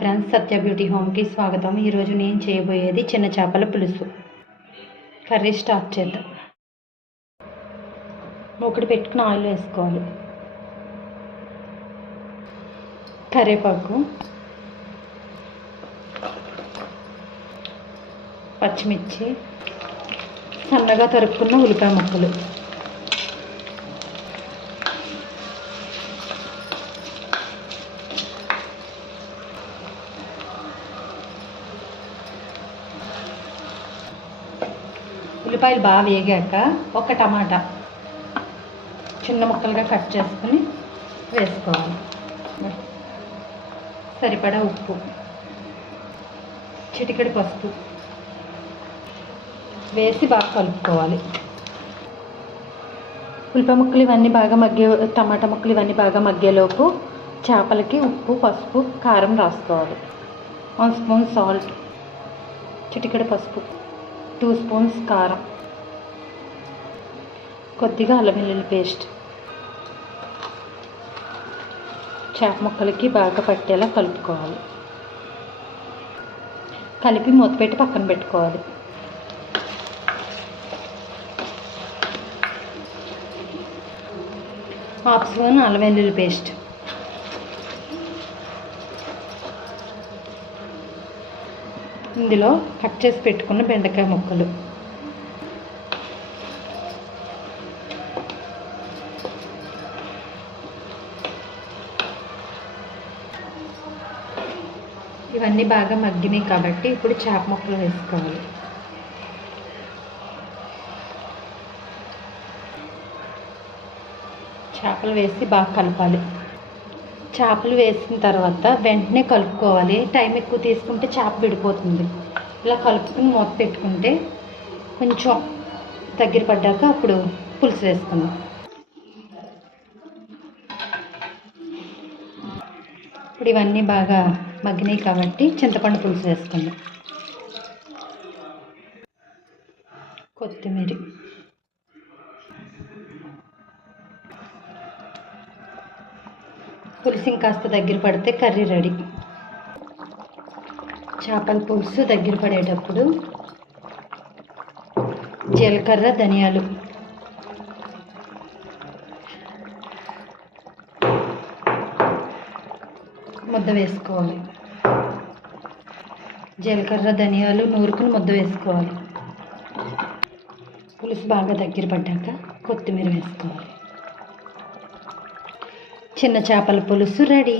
Friends, సత్య beauty హోమ్కి స్వాగతం. ఈరోజు నేను చేయబోయేది చిన్న చేపల పులుసు. కర్రీ స్టార్ట్ చేద్దాం. ఒకటి పెట్టుకుని ఆయిల్ వేసుకోవాలి. కరివేపాకు, పచ్చిమిర్చి, సన్నగా తరుక్కున్న ఉల్లిపాయ ముక్కలు, ఉల్లిపాయలు బాగా వేగాక ఒక టమాటా చిన్న ముక్కలుగా కట్ చేసుకుని వేసుకోవాలి. సరిపడా ఉప్పు, చిటికెడు పసుపు వేసి బాగా కలుపుకోవాలి. ఉల్లిపాయ ముక్కలు ఇవన్నీ బాగా టమాటా ముక్కలు ఇవన్నీ బాగా మగ్గేలోపు చేపలకి ఉప్పు, పసుపు, కారం రాసుకోవాలి. 1 స్పూన్ సాల్ట్, చిటికెడు పసుపు, 2 స్పూన్స్ కారం, కొద్దిగా అల్లం వెల్లుల్లి పేస్ట్. చేప ముక్కలకి బాగా పట్టేలా కలుపుకోవాలి. కలిపి మూత పెట్టి పక్కన పెట్టుకోవాలి. హాఫ్ స్పూన్ అల్లం వెల్లుల్లి పేస్ట్, ఇందులో కట్ చేసి పెట్టుకున్న బెండకాయ ముక్కలు, ఇవన్నీ బాగా మగ్గినాయి కాబట్టి ఇప్పుడు చేప ముక్కలు వేసుకోవాలి. చేపలు వేసి బాగా కలపాలి. చేపలు వేసిన తర్వాత వెంటనే కలుపుకోవాలి. టైం ఎక్కువ తీసుకుంటే చేప విడిపోతుంది. ఇలా కలుపుకుని మూత పెట్టుకుంటే కొంచెం దగ్గర పడ్డాక అప్పుడు పులుసు వేసుకుందాం. ఇప్పుడు ఇవన్నీ బాగా మగ్గినాయి కాబట్టి చింతపండు పులుసు వేసుకుందాం. కొత్తిమీర, పులుసు ఇంకాస్త దగ్గర పడితే కర్రీ రెడీ. చేపల పులుసు దగ్గర పడేటప్పుడు జీలకర్ర, ధనియాలు, ముద్ద వేసుకోవాలి. జీలకర్ర, ధనియాలు నూరుకుని ముద్ద వేసుకోవాలి. పులుసు బాగా దగ్గర పడ్డాక కొత్తిమీర వేసుకోవాలి. చిన్న చేపల పులుసు రెడీ.